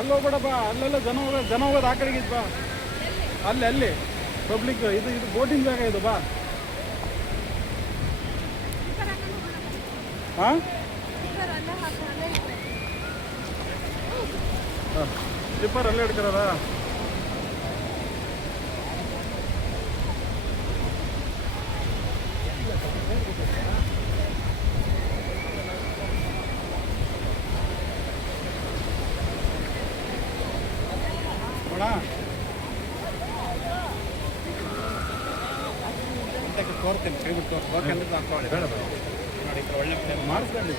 ಅಲ್ಲಿ ಹೋಗ್ಬೇಡಪ್ಪ, ಅಲ್ಲೆಲ್ಲ ಜನ ಹೋಗೋದು ಆ ಕಡೆಗೆ ಬಾ. ಅಲ್ಲಿ ಪಬ್ಲಿಕ್ ಇದು ಬೋಟಿಂಗ್ ಜಾಗ ಇದು ಬಾ. ಹಾಂ ಸ್ಲಿಪ್ಪರ್ ಅಲ್ಲೇ ಹಿಡ್ತಾರಲ್ಲ. ತೋರ್ತೀನಿ, ಕೈ ಬಿಟ್ಟು ತೋರಿಸ್ಬೇಕಂದ್ರೆ ಹಾಕೊಳ್ಳಿ. ಬೇಡ ಬೇಡ ನೋಡಿ, ಒಳ್ಳೆ ಮಾಡಿಸ್ಕೊಂಡು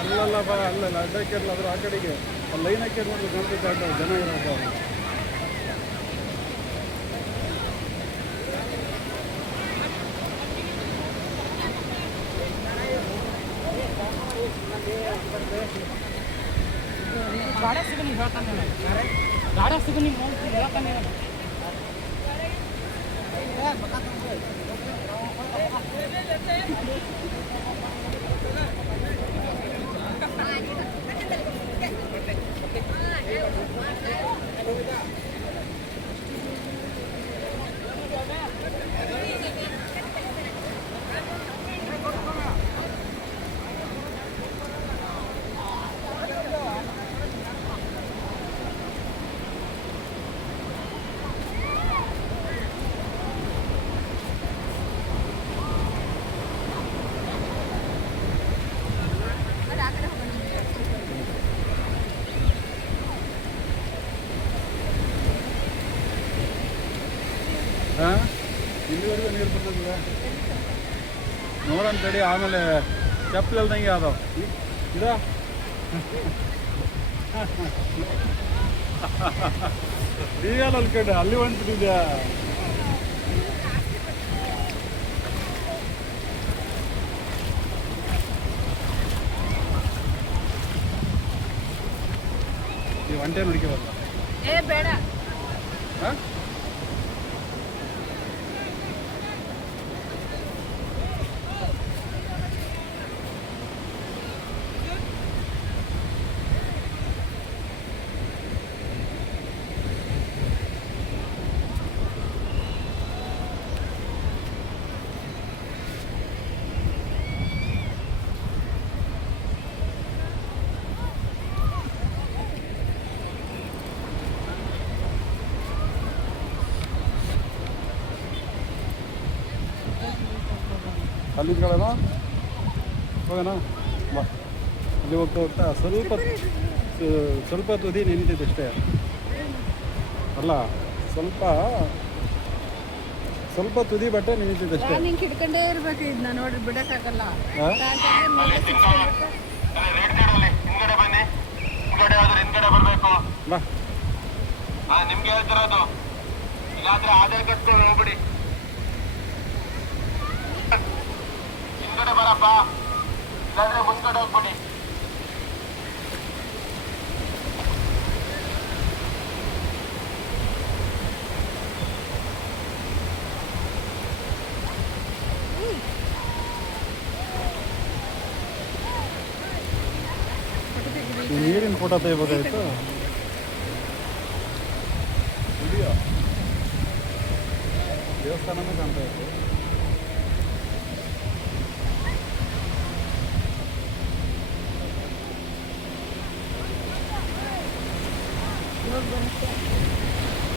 ಅಲ್ಲಲ್ಲಪ್ಪ, ಅಲ್ಲಲ್ಲ ಅಡ್ಡ ಹಾಕಿರಲ್ಲ, ಅದ್ರ ಆ ಕಡೆಗೆ ಲೈನ್ ಹಾಕಿ ನೋಡಿ ಗಣಪತಿ ಆಟ ಜನ ಇರೋದು. ಗಾಡಿ ಸಿಗ ನೀವು ಹೇಳ್ತಾನೆ, ಗಾಡಿ ಸಿಗ ನೀವು ಹೇಳ್ತಾನೆ. ಹಾಂ ಇಲ್ಲಿವರೆಗೂ ನೀರು ಬರ್ತದಿಲ್ಲ ನೋಡೋಣ ತಡಿ. ಆಮೇಲೆ ಚಪ್ಪಲಿ ಅಲ್ದಂಗೆ ಅದಾವ ಇದ ಈಗಲ್ಲ ಅಲ್ಲಿ ಕಡೆ ಅಲ್ಲಿ ಹೊಂಟಿದ್ಯಾ. ಈ ಒಂಟೆ ನುಡಿಕೆ ಬರಲ್ಲ ಬೇಡ. ಹಾಂ ಅಲ್ಲಿದ್ಗಳೇನೋ ಹೋಗೋಣ ಬಾ. ಅಲ್ಲಿ ಹೋಗ್ತಾ ಸ್ವಲ್ಪ ತುದಿ ನೆನೀತೈತೆ ಅಷ್ಟೇ. ಅಲ್ಲ ಸ್ವಲ್ಪ ತುದಿ ಬಟ್ಟೆ ನೆನೀತೈತೆ ಅಷ್ಟೇ. ನಿಂಗೆ ಹಿಡ್ಕೊಂಡೇ ಇರ್ಬೇಕು, ಇದನ್ನ ನೋಡ್ರಿ ಬಿಡಕ್ಕಾಗಲ್ಲ. ಬಾ ನಿಮ್ಗೆ ಹೇಳ್ತಿರೋದು, ಇಲ್ಲಾಂದ್ರೆ ಆಧಾರ್ ಕಾರ್ಡ್ ಹೋಗ್ಬಿಡಿ. ಹಿಂದ್ಗಡೆ ಬರಪ್ಪ, ಇಲ್ಲಾಂದ್ರೆ ಮುಂದ್ಗಡೆ ಹೋಗ್ಬಿಡಿ. ನೀರಿನ ಫೋಟೋ ತೆಗಿಬೇಕಾಯ್ತು. ದೇವಸ್ಥಾನನೂ ಕಾಣ್ತಾ ಇತ್ತು.